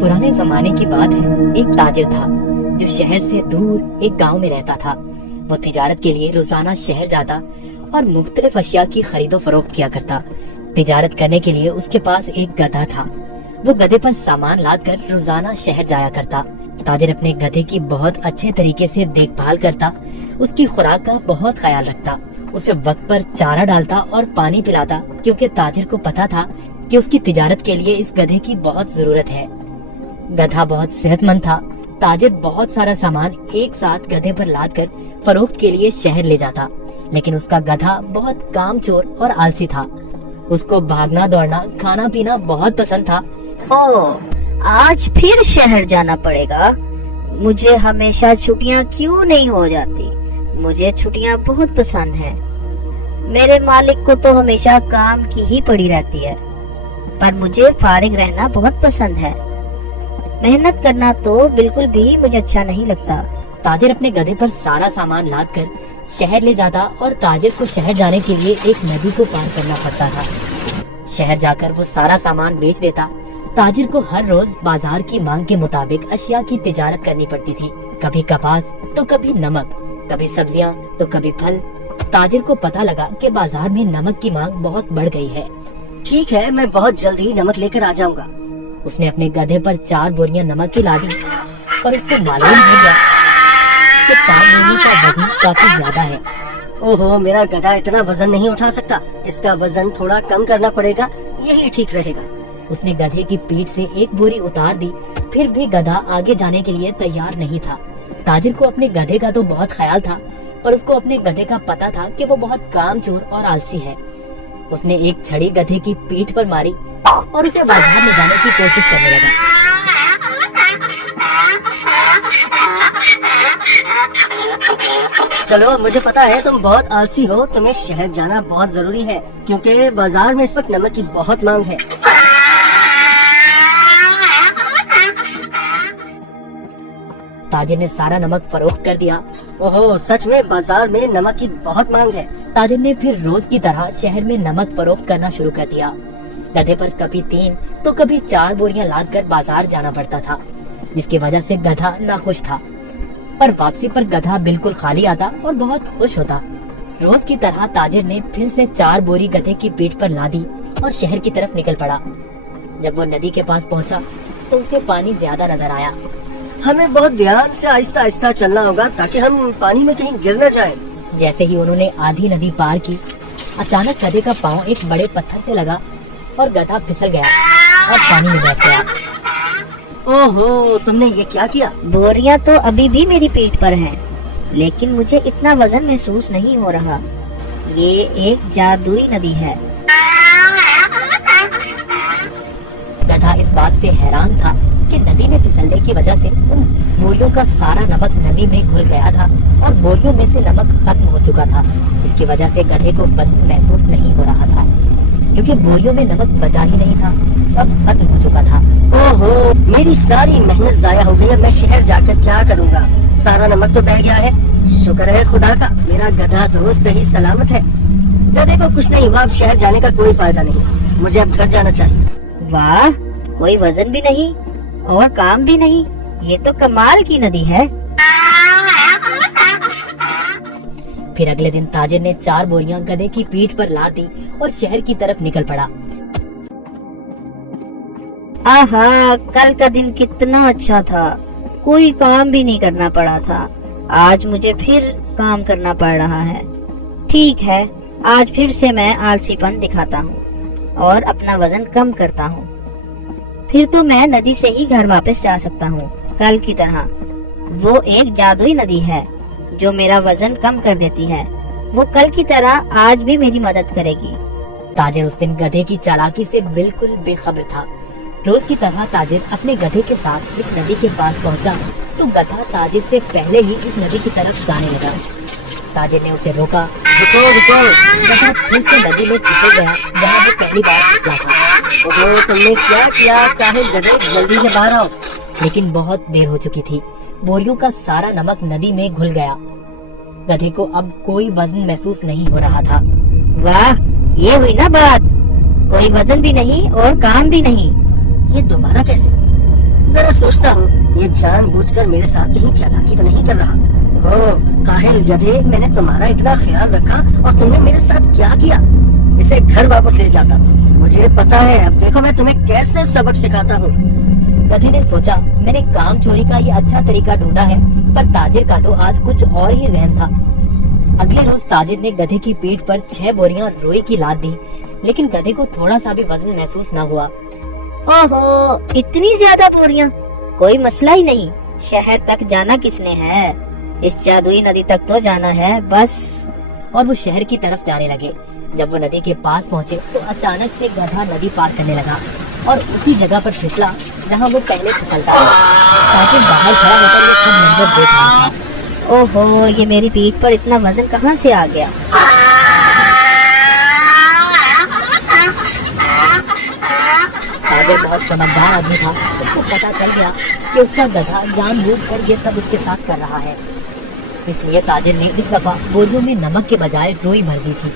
पुराने जमाने की बात है। एक ताजिर था जो शहर से दूर एक गांव में रहता था। वो तिजारत के लिए रोजाना शहर जाता और मुख्तलिफ अशिया की खरीदो फरोख्त किया करता। तिजारत करने के लिए उसके पास एक गधा था। वो गधे पर सामान लाद कर रोजाना शहर जाया करता। ताजिर अपने गधे की बहुत अच्छे तरीके से देखभाल करता, उसकी खुराक का बहुत ख्याल रखता, उसे वक्त पर चारा डालता और पानी पिलाता, क्योंकि ताजिर को पता था कि उसकी तिजारत के लिए इस गधे की बहुत जरूरत है। गधा बहुत सेहतमंद था। ताजिर बहुत सारा सामान एक साथ गधे पर लाद कर फरोख्त के लिए शहर ले जाता, लेकिन उसका गधा बहुत कामचोर और आलसी था। उसको भागना दौड़ना खाना पीना बहुत पसंद था। आज फिर शहर जाना पड़ेगा। मुझे हमेशा छुट्टियां क्यों नहीं हो जाती? मुझे छुट्टियां बहुत पसंद हैं। मेरे मालिक को तो हमेशा काम की ही पड़ी रहती है, पर मुझे फारिग रहना बहुत पसंद है। मेहनत करना तो बिल्कुल भी मुझे अच्छा नहीं लगता। ताजिर अपने गधे पर सारा सामान लाद कर शहर ले जाता और ताजिर को शहर जाने के लिए एक नदी को पार करना पड़ता था। शहर जाकर वो सारा सामान बेच देता। ताजिर को हर रोज बाजार की मांग के मुताबिक अशिया की तिजारत करनी पड़ती थी। कभी कपास तो कभी नमक, कभी सब्जियां तो कभी फल। ताजिर को पता लगा कि बाजार में नमक की मांग बहुत बढ़ गई है। ठीक है, मैं बहुत जल्द ही नमक लेकर आ जाऊंगा। उसने अपने गधे पर 4 बोरियां नमक की लादी, पर उसको मालूम हो गया कि 4 बोरियों का वजन काफी ज्यादा है। ओहो, मेरा गधा इतना वजन नहीं उठा सकता। इसका वजन थोड़ा कम करना पड़ेगा, यही ठीक रहेगा। उसने गधे की पीठ से एक बोरी उतार दी, फिर भी गधा आगे जाने के लिए तैयार नहीं था। ताजिर को अपने गधे का तो बहुत ख्याल था, पर उसको अपने गधे का पता था कि वो बहुत कामचोर और आलसी है। उसने एक छड़ी गधे की पीठ पर मारी और उसे बाजार में जाने की कोशिश करने लगा। चलो, मुझे पता है तुम बहुत आलसी हो। तुम्हें शहर जाना बहुत जरूरी है, क्योंकि बाजार में इस वक्त नमक की बहुत मांग है। ताजिर ने सारा नमक फरोख्त कर दिया। ओहो, सच में बाजार में नमक की बहुत मांग है। ताजिर ने फिर रोज की तरह शहर में नमक फरोख्त करना शुरू कर दिया। गधे पर कभी 3 तो कभी 4 बोरियां लाद कर बाजार जाना पड़ता था, जिसकी वजह से गधा नाखुश था। पर वापसी पर गधा बिल्कुल खाली आता और बहुत खुश होता। रोज की तरह ताजिर ने फिर से 4 बोरी गधे की पीठ पर लादी और शहर की तरफ निकल पड़ा। जब वो नदी के पास पहुंचा तो उसे पानी ज्यादा नजर आया। हमें बहुत ध्यान से आहिस्ता आहिस्ता चलना होगा ताकि हम पानी में कहीं गिर न जाएं। जैसे ही उन्होंने आधी नदी पार की, अचानक गधे का पाँव एक बड़े पत्थर से लगा और गधा फिसल गया और पानी में बैठ गया। ओहो, तुमने ये क्या किया? बोरियां तो अभी भी मेरी पीठ पर हैं, लेकिन मुझे इतना वजन महसूस नहीं हो रहा। ये एक जादुई नदी है। गधा इस बात से हैरान था कि नदी में फिसलने की वजह से उन बोरियों का सारा नमक नदी में घुल गया था और बोरियों में से नमक खत्म हो चुका था। इसकी वजह से गधे को वजन महसूस नहीं हो रहा था, क्योंकि बोरियों में नमक बचा ही नहीं था, सब खत्म हो चुका था। ओहो, मेरी सारी मेहनत जाया हो गई है। मैं शहर जाकर क्या करूँगा? सारा नमक तो बह गया है। शुक्र है खुदा का, मेरा गधा तो सही सलामत है। गधे को कुछ नहीं हुआ। अब शहर जाने का कोई फायदा नहीं, मुझे अब घर जाना चाहिए। वाह, कोई वजन भी नहीं और काम भी नहीं। ये तो कमाल की नदी है। फिर अगले दिन ताजिर ने 4 बोरियां गधे की पीठ पर लाद दी और शहर की तरफ निकल पड़ा। आहा, कल का दिन कितना अच्छा था। कोई काम भी नहीं करना पड़ा था। आज मुझे फिर काम करना पड़ रहा है। ठीक है, आज फिर से मैं आलसीपन दिखाता हूँ और अपना वजन कम करता हूँ। फिर तो मैं नदी से ही घर वापस जा सकता हूँ, कल की तरह। वो एक जादुई नदी है जो मेरा वजन कम कर देती है। वो कल की तरह आज भी मेरी मदद करेगी। ताजिर उस दिन गधे की चालाकी से बिल्कुल बेखबर था। रोज की तरह ताजिर अपने गधे के साथ इस नदी के पास पहुंचा तो गधा ताजिर से पहले ही इस नदी की तरफ जाने लगा। ताजिर ने उसे रोका। रुको रुको। गधा फिर से नदी में फिसल गया जहाँ वो पहली बार फिसला था। ओहो, तुमने क्या किया? काहे गधे, जल्दी से बाहर आओ। लेकिन बहुत देर हो चुकी थी। बोरियों का सारा नमक नदी में घुल गया। गधे को अब कोई वजन महसूस नहीं हो रहा था। वाह, ये हुई ना बात। कोई वजन भी नहीं और काम भी नहीं। ये दोबारा कैसे? सोचता हूँ ये जानबूझकर मेरे साथ कहीं चालाकी तो नहीं कर रहा। ओ काहिल गधे, मैंने तुम्हारा इतना ख्याल रखा और तुमने मेरे साथ क्या किया? इसे घर वापस ले जाता हूँ। मुझे पता है, अब देखो मैं तुम्हें कैसे सबक सिखाता हूँ। गधे ने सोचा मैंने काम चोरी का ये अच्छा तरीका ढूंढा है, पर ताजिर का तो आज कुछ और ही जहन था। अगले रोज ताजिर ने गधे की पीठ पर 6 बोरियां रुई की लाद दी, लेकिन गधे को थोड़ा सा भी वजन महसूस न हुआ। ओहो, इतनी ज्यादा बोरियां? कोई मसला ही नहीं। शहर तक जाना किसने है? इस जादुई नदी तक तो जाना है बस। और वो शहर की तरफ जाने लगे। जब वो नदी के पास पहुँचे तो अचानक से गधा नदी पार करने लगा और उसी जगह पर फिसला जहाँ वो पहले फिसलता था। ताजिर बाहर खड़ा होकर ये सब मंजर देख रहा था। ओहो, ये मेरी पीठ पर इतना वजन कहाँ से आ गया? ताजिर बहुत समझदार आदमी था। उसको पता चल गया कि उसका गधा जानबूझकर ये सब उसके साथ कर रहा है। इसलिए ताजिर ने इस दफा बोरियों में नमक के बजाय रुई भर दी थी।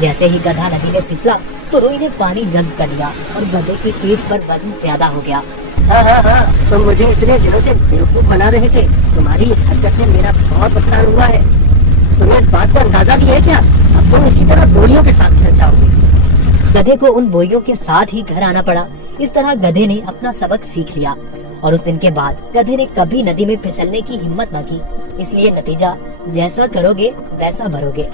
जैसे ही गधा नदी में फिसला तो रुई ने पानी जज्ब कर लिया और गधे की पीठ पर वजन ज्यादा हो गया। हाँ, तुम मुझे इतने दिनों से बेवकूफ बना रहे थे। तुम्हारी इस हरकत से मेरा बहुत नुकसान हुआ है। तुम्हें इस बात का अंदाजा भी है क्या? अब तुम इसी तरह बोरियों के साथ घर जाओगे। गधे को उन बोरियों के साथ ही घर आना पड़ा। इस तरह गधे ने अपना सबक सीख लिया और उस दिन के बाद गधे ने कभी नदी में फिसलने की हिम्मत न की। इसलिए नतीजा, जैसा करोगे वैसा भरोगे।